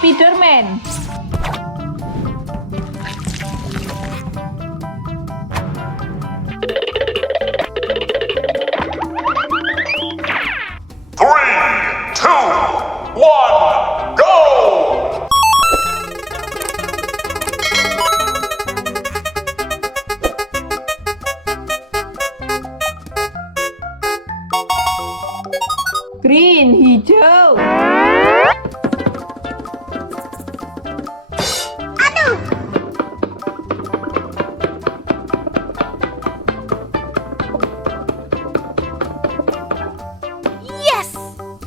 Spiderman. Three, two, one, go! Green, hijau.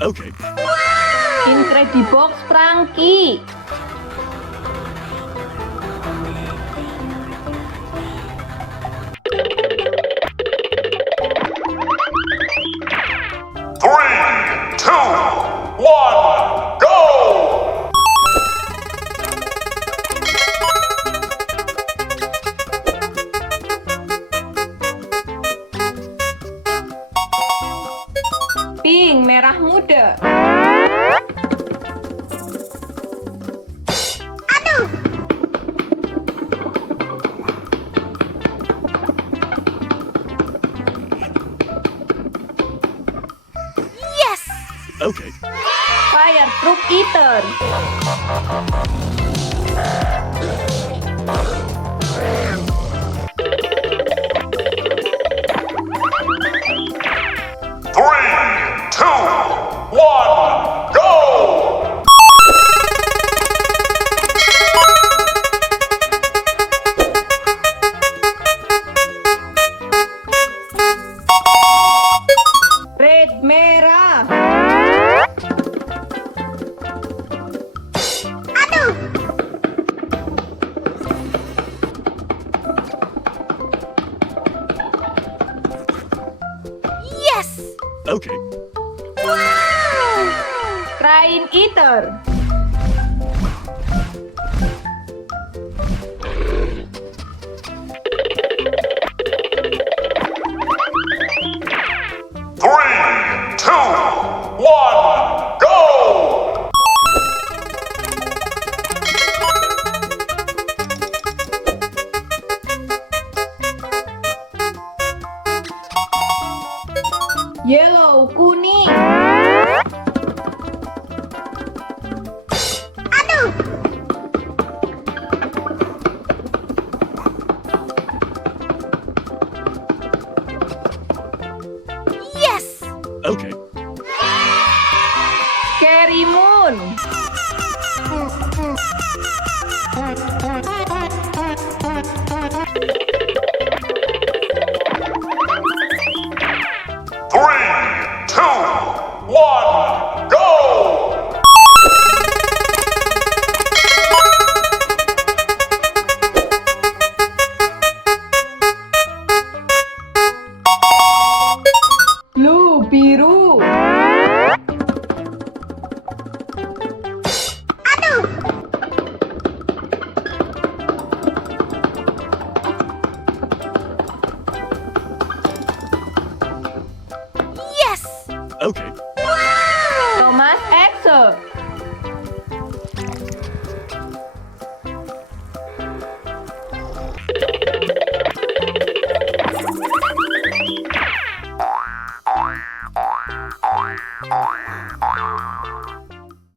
Okay. Incredibox Sprunki. Three, two, one, go! Pink, merah muda. Okay. Fire truck eater. Three, two, one, go! Red, merah. Okay. Crane eater. Three, two, one, go! Yellow, kuning. Okay. Scary moon. Three, two, one, go! Blue, biru. Okay. Thomas Exo.